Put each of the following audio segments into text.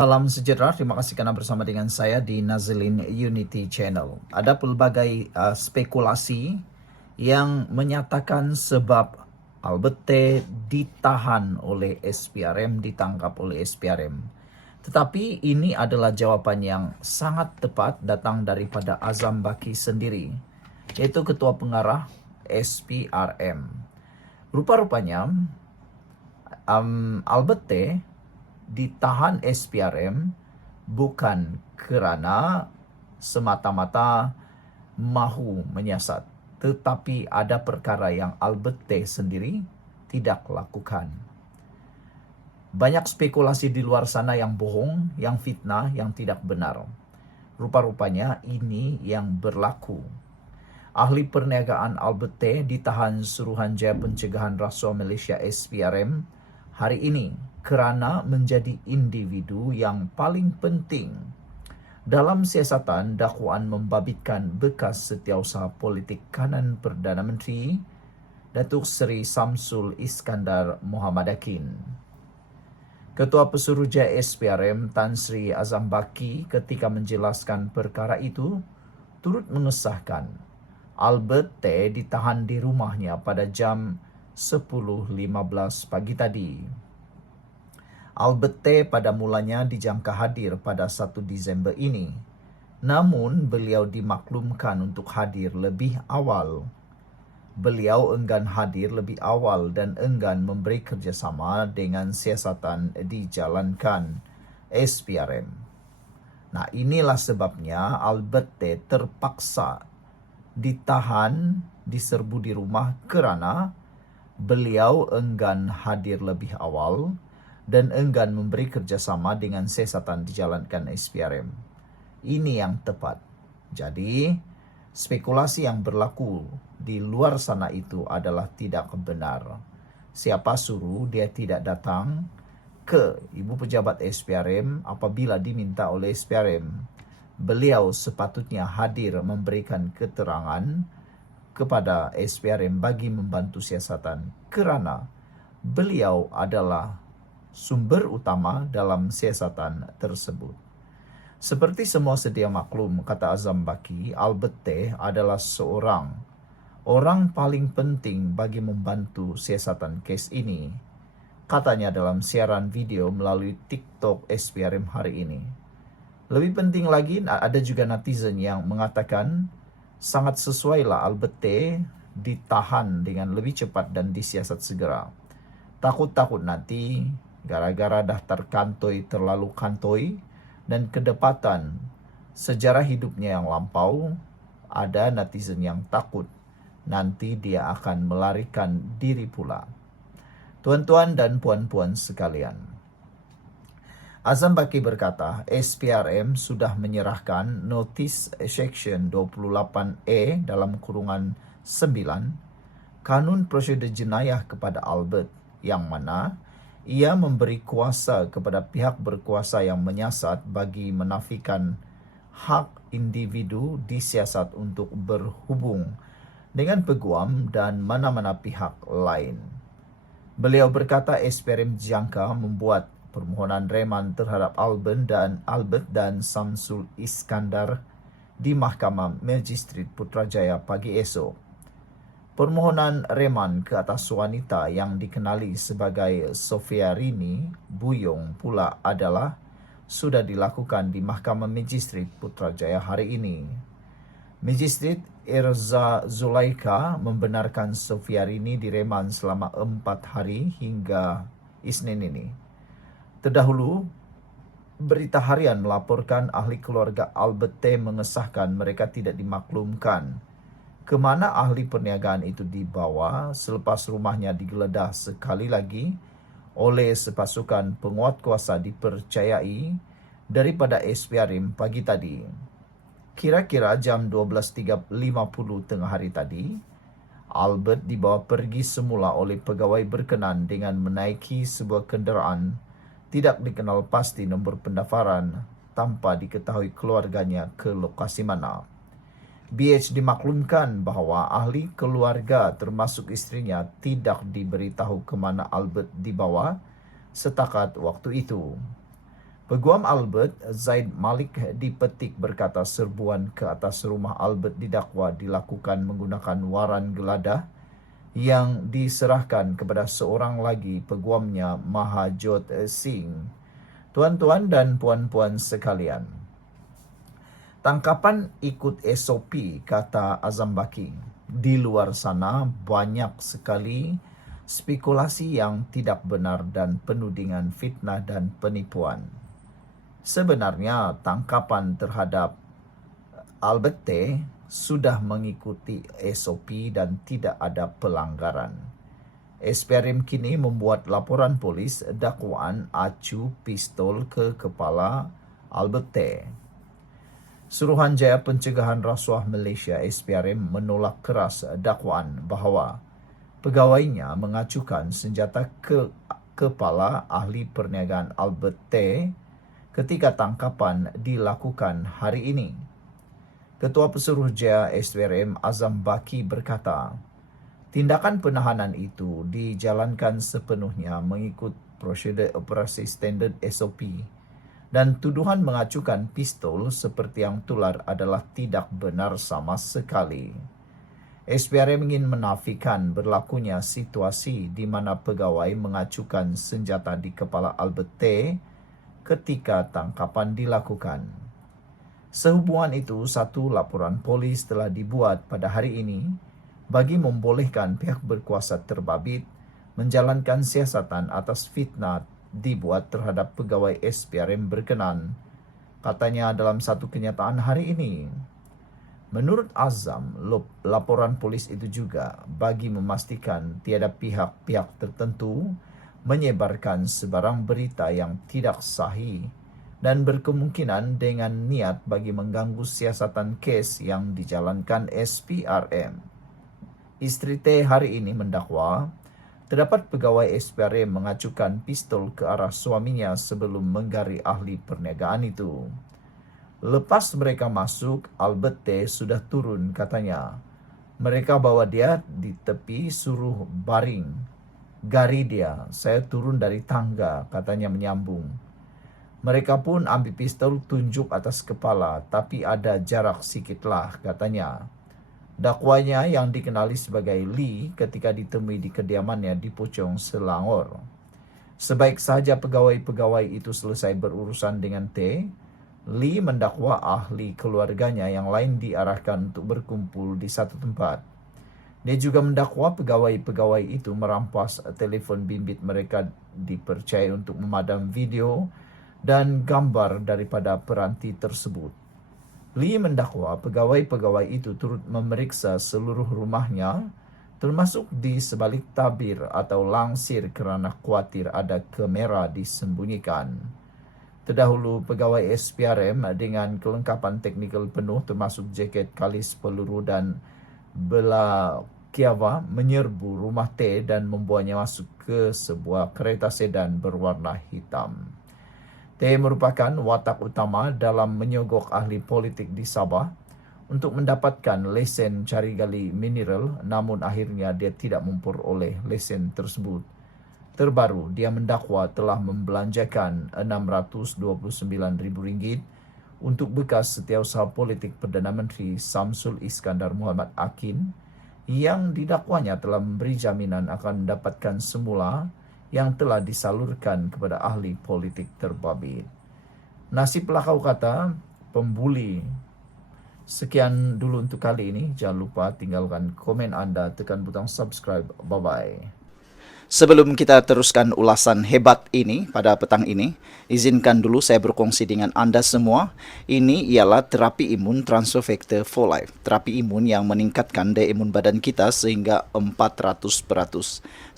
Salam sejahtera, terima kasih karena bersama dengan saya di Nazlin Unity Channel. Ada pelbagai spekulasi yang menyatakan sebab Albert T ditahan oleh SPRM, ditangkap oleh SPRM. Tetapi ini adalah jawaban yang sangat tepat datang daripada Azam Baki sendiri, yaitu Ketua Pengarah SPRM. Rupa-rupanya Albert T ditahan SPRM bukan kerana semata-mata mahu menyiasat, tetapi ada perkara yang Albert T sendiri tidak lakukan. Banyak spekulasi di luar sana yang bohong, yang fitnah, yang tidak benar. Rupa-rupanya ini yang berlaku. Ahli perniagaan Albert T ditahan Suruhanjaya Pencegahan Rasuah Malaysia SPRM hari ini kerana menjadi individu yang paling penting dalam siasatan dakwaan membabitkan bekas setiausaha politik kanan Perdana Menteri Datuk Seri Samsul Iskandar Mohamad Akin. Ketua Pesuruhjaya SPRM Tan Sri Azam Baki ketika menjelaskan perkara itu turut mengesahkan Albert T ditahan di rumahnya pada jam 10.15 pagi tadi. Albert T pada mulanya dijangka hadir pada 1 Disember ini. Namun beliau dimaklumkan untuk hadir lebih awal. Beliau enggan hadir lebih awal dan enggan memberi kerjasama dengan siasatan dijalankan SPRM. Nah, inilah sebabnya Albert T terpaksa ditahan, diserbu di rumah kerana beliau enggan hadir lebih awal dan enggan memberi kerjasama dengan siasatan dijalankan SPRM. Ini yang tepat. Jadi, spekulasi yang berlaku di luar sana itu adalah tidak benar. Siapa suruh dia tidak datang ke Ibu Pejabat SPRM apabila diminta oleh SPRM. Beliau sepatutnya hadir memberikan keterangan kepada SPRM bagi membantu siasatan kerana beliau adalah sumber utama dalam siasatan tersebut. Seperti semua sedia maklum, kata Azam Baki, Albert T adalah seorang orang paling penting bagi membantu siasatan kes ini. Katanya dalam siaran video melalui TikTok SPRM hari ini. Lebih penting lagi, ada juga netizen yang mengatakan sangat sesuailah Albert T ditahan dengan lebih cepat dan disiasat segera. Takut-takut nanti gara-gara daftar kantoi terlalu kantoi dan kedapatan sejarah hidupnya yang lampau, ada netizen yang takut nanti dia akan melarikan diri pula. Tuan-tuan dan puan-puan sekalian, Azam Baki berkata, SPRM sudah menyerahkan notis Seksyen 28A dalam kurungan 9 Kanun Prosedur Jenayah kepada Albert, yang mana ia memberi kuasa kepada pihak berkuasa yang menyiasat bagi menafikan hak individu disiasat untuk berhubung dengan peguam dan mana-mana pihak lain. Beliau berkata SPRM dijangka membuat permohonan reman terhadap Albert dan Samsul Iskandar di Mahkamah Magistrat Putrajaya pagi esok. Permohonan reman ke atas wanita yang dikenali sebagai Sofia Rini Buyong pula adalah sudah dilakukan di Mahkamah Magistrat Putrajaya hari ini. Magistrat Irza Zulaika membenarkan Sofia Rini direman selama 4 hari hingga Isnin ini. Terdahulu, berita harian melaporkan ahli keluarga Albert T mengesahkan mereka tidak dimaklumkan ke mana ahli perniagaan itu dibawa selepas rumahnya digeledah sekali lagi oleh sepasukan penguat kuasa dipercayai daripada SPRM pagi tadi. Kira-kira jam 12.50 tengah hari tadi, Albert dibawa pergi semula oleh pegawai berkenan dengan menaiki sebuah kenderaan tidak dikenal pasti nombor pendaftaran tanpa diketahui keluarganya ke lokasi mana. BH dimaklumkan bahawa ahli keluarga termasuk istrinya tidak diberitahu ke mana Albert dibawa setakat waktu itu. Peguam Albert, Zaid Malik dipetik berkata serbuan ke atas rumah Albert didakwa dilakukan menggunakan waran geladah yang diserahkan kepada seorang lagi peguamnya, Mahajot Singh. Tuan-tuan dan puan-puan sekalian, tangkapan ikut SOP, kata Azam Baki. Di luar sana banyak sekali spekulasi yang tidak benar dan penudingan fitnah dan penipuan. Sebenarnya tangkapan terhadap Albert T sudah mengikuti SOP dan tidak ada pelanggaran. SPRM kini membuat laporan polis dakwaan acu pistol ke kepala Albert T. Suruhanjaya Pencegahan Rasuah Malaysia SPRM menolak keras dakwaan bahawa pegawainya mengacukan senjata ke kepala ahli perniagaan Albert T ketika tangkapan dilakukan hari ini. Ketua Pesuruhjaya SPRM Azam Baki berkata, tindakan penahanan itu dijalankan sepenuhnya mengikut prosedur operasi standard SOP dan tuduhan mengacukan pistol seperti yang tular adalah tidak benar sama sekali. SPRM ingin menafikan berlakunya situasi di mana pegawai mengacukan senjata di kepala Albert T ketika tangkapan dilakukan. Sehubungan itu, satu laporan polis telah dibuat pada hari ini bagi membolehkan pihak berkuasa terbabit menjalankan siasatan atas fitnah dibuat terhadap pegawai SPRM berkenan, katanya dalam satu kenyataan hari ini. Menurut Azam, laporan polis itu juga bagi memastikan tiada pihak-pihak tertentu menyebarkan sebarang berita yang tidak sahih dan berkemungkinan dengan niat bagi mengganggu siasatan kes yang dijalankan SPRM. Isteri T hari ini mendakwa terdapat pegawai SPRM mengacukan pistol ke arah suaminya sebelum menggari ahli perniagaan itu. Lepas mereka masuk, Albert T sudah turun, katanya. Mereka bawa dia di tepi suruh baring. Gari dia, saya turun dari tangga, katanya menyambung. Mereka pun ambil pistol tunjuk atas kepala, tapi ada jarak sikitlah, katanya. Dakwanya yang dikenali sebagai Lee ketika ditemui di kediamannya di Puchong, Selangor. Sebaik saja pegawai-pegawai itu selesai berurusan dengan T, Lee mendakwa ahli keluarganya yang lain diarahkan untuk berkumpul di satu tempat. Dia juga mendakwa pegawai-pegawai itu merampas telefon bimbit mereka dipercayai untuk memadam video dan gambar daripada peranti tersebut. Lee mendakwa pegawai-pegawai itu turut memeriksa seluruh rumahnya, termasuk di sebalik tabir atau langsir kerana khawatir ada kamera disembunyikan. Terdahulu, pegawai SPRM dengan kelengkapan teknikal penuh termasuk jaket kalis peluru dan bela kiava menyerbu rumah T dan membawanya masuk ke sebuah kereta sedan berwarna hitam. T merupakan watak utama dalam menyogok ahli politik di Sabah untuk mendapatkan lesen cari gali mineral, namun akhirnya dia tidak memperoleh lesen tersebut. Terbaru, dia mendakwa telah membelanjakan RM629,000 untuk bekas setiausaha politik Perdana Menteri Samsul Iskandar Muhammad Akin yang didakwanya telah memberi jaminan akan mendapatkan semula yang telah disalurkan kepada ahli politik terbabit. Nasib lakau, kata pembuli. Sekian dulu untuk kali ini. Jangan lupa tinggalkan komen anda, tekan butang subscribe. Bye-bye. Sebelum kita teruskan ulasan hebat ini pada petang ini, izinkan dulu saya berkongsi dengan Anda semua. Ini ialah terapi imun Transfer Factor for Life. Terapi imun yang meningkatkan daya imun badan kita sehingga 400%.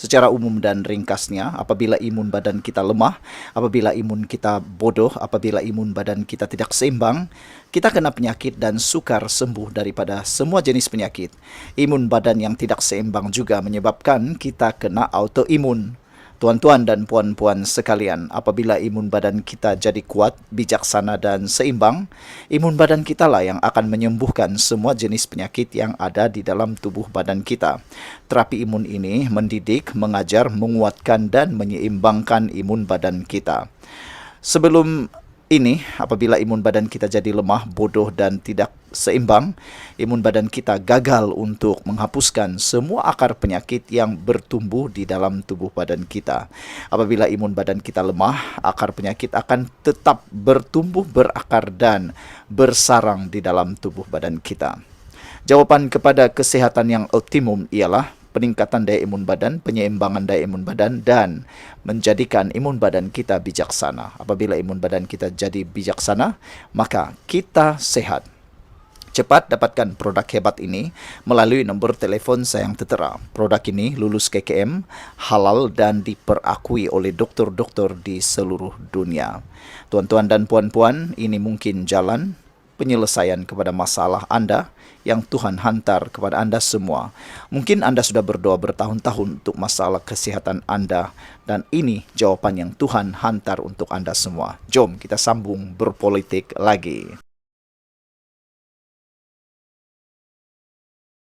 Secara umum dan ringkasnya, apabila imun badan kita lemah, apabila imun kita bodoh, apabila imun badan kita tidak seimbang, kita kena penyakit dan sukar sembuh daripada semua jenis penyakit. Imun badan yang tidak seimbang juga menyebabkan kita kena autoimun. Tuan-tuan dan puan-puan sekalian, apabila imun badan kita jadi kuat, bijaksana dan seimbang, imun badan kita lah yang akan menyembuhkan semua jenis penyakit yang ada di dalam tubuh badan kita. Terapi imun ini mendidik, mengajar, menguatkan dan menyeimbangkan imun badan kita. Sebelum ini, apabila imun badan kita jadi lemah, bodoh dan tidak seimbang, imun badan kita gagal untuk menghapuskan semua akar penyakit yang bertumbuh di dalam tubuh badan kita. Apabila imun badan kita lemah, akar penyakit akan tetap bertumbuh, berakar dan bersarang di dalam tubuh badan kita. Jawapan kepada kesehatan yang optimum ialah peningkatan daya imun badan, penyeimbangan daya imun badan, dan menjadikan imun badan kita bijaksana. Apabila imun badan kita jadi bijaksana, maka kita sehat. Cepat dapatkan produk hebat ini melalui nombor telefon saya yang tertera. Produk ini lulus KKM, halal dan diperakui oleh doktor-doktor di seluruh dunia. Tuan-tuan dan puan-puan, ini mungkin jalan penyelesaian kepada masalah Anda yang Tuhan hantar kepada Anda semua. Mungkin Anda sudah berdoa bertahun-tahun untuk masalah kesehatan Anda, dan ini jawaban yang Tuhan hantar untuk Anda semua. Jom kita sambung berpolitik lagi.